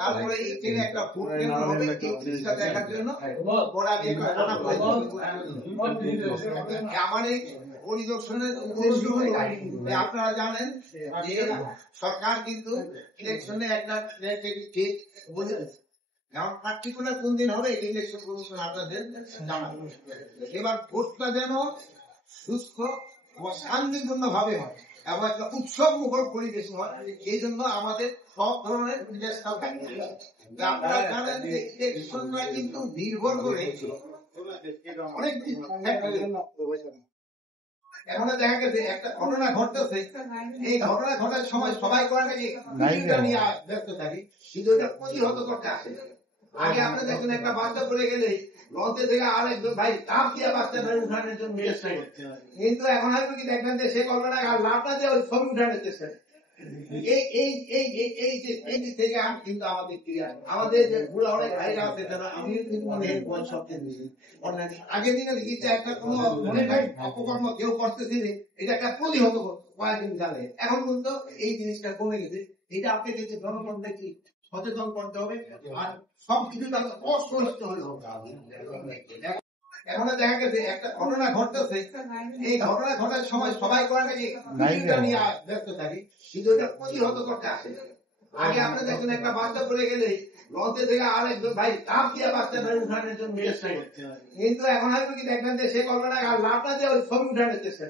তারপরে এখানে একটা ভোট কেন্দ্র হবে, এই জিনিসটা দেখার জন্য ওরা আমার এই পরিদর্শনের উদ্দেশ্য হলো আপনারা জানেন যে সরকার কিন্তু ইলেকশনে একটা এখন পার্টিকুলার কোন দিন হবে ইলেকশন কমিশন আপনাদের জানাবে। এবার ভোটটা যেন সুস্থ ও শান্তিপূর্ণ ভাবে হয় এবং একটা উৎসব মুখর পরিবেশ হয়, এই জন্য আমাদের সব ধরনের চেষ্টা থাকবে। আপনারা জানেন যে ইলেকশনটা কিন্তু নির্ভর করে অনেক কিছু। এখন দেখা গেছে একটা ঘটনা ঘটতেছে, এই ঘটনা ঘটার সময় সবাই করে নাকি নিয়ে ব্যস্ত থাকি, কিন্তু এটা প্রতিহত করতে আসে। আগে আপনি দেখুন একটা বাচ্চা পড়ে গেলে লঞ্চে থেকে আরেকজন ভাই তাপ দিয়ে বাচ্চা উঠানোর জন্য চেষ্টা করছে, কিন্তু এখন হয়তো কি দেখবেন যে সে কল্পনা লাভটা দিয়ে ওই ছবি উঠানোর চেষ্টা। এই থেকে কিন্তু আমাদের ক্রিয়া আমাদের যে বুড়া অনেক ভাইরা আছে যারা আমিও কিন্তু মনে হয় সবচেয়ে বেশি অন্যান্য আগের দিনে লিখেছে একটা কোনো মনে হয় অপকর্ম কেউ করতেছে এটা একটা প্রতিহত কয়েকদিন জানে। এখন কিন্তু এই জিনিসটা কমে গেছে, এটা আপনি কিন্তু জনগণকে কি সচেতন করতে হবে আর সবকিছু তাকে অসুস্থ হলে হবে। এখন দেখা গেছে একটা ঘটনা ঘটতেছে, এই ঘটনা ঘটার সময় সবাই করে নাকি নিয়ে ব্যস্ত থাকি, কিন্তু এটা প্রতিহত করতে আসে। আগে আপনি দেখুন একটা বাচ্চা পড়ে গেলে লঞ্চে থেকে আরেকজন ভাই তাপ দিয়ে বাচ্চা উঠানোর জন্য চেষ্টা করছে, কিন্তু এখন হয়তো কি দেখবেন যে সে কল্পনা লাভটা দিয়ে ওই ছবি উঠানোর চেষ্টা।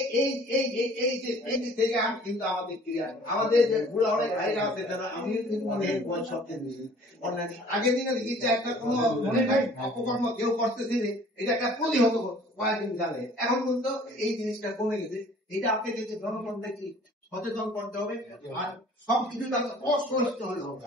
এই থেকে কিন্তু আমাদের ক্রিয়া আমাদের যে বুড়া অনেক ভাইরা আছে যারা আমিও কিন্তু মনে হয় সবচেয়ে বেশি অন্যান্য আগের দিনে লিখেছে একটা কোনো মনে হয় অপকর্ম কেউ করতেছে এটা একটা প্রতিহত কয়েকদিন জানে। এখন কিন্তু এই জিনিসটা কমে গেছে, এটা আপনি কিন্তু জনগণকে কি সচেতন করতে হবে আর সবকিছু তাকে অসুস্থ হলে হবে।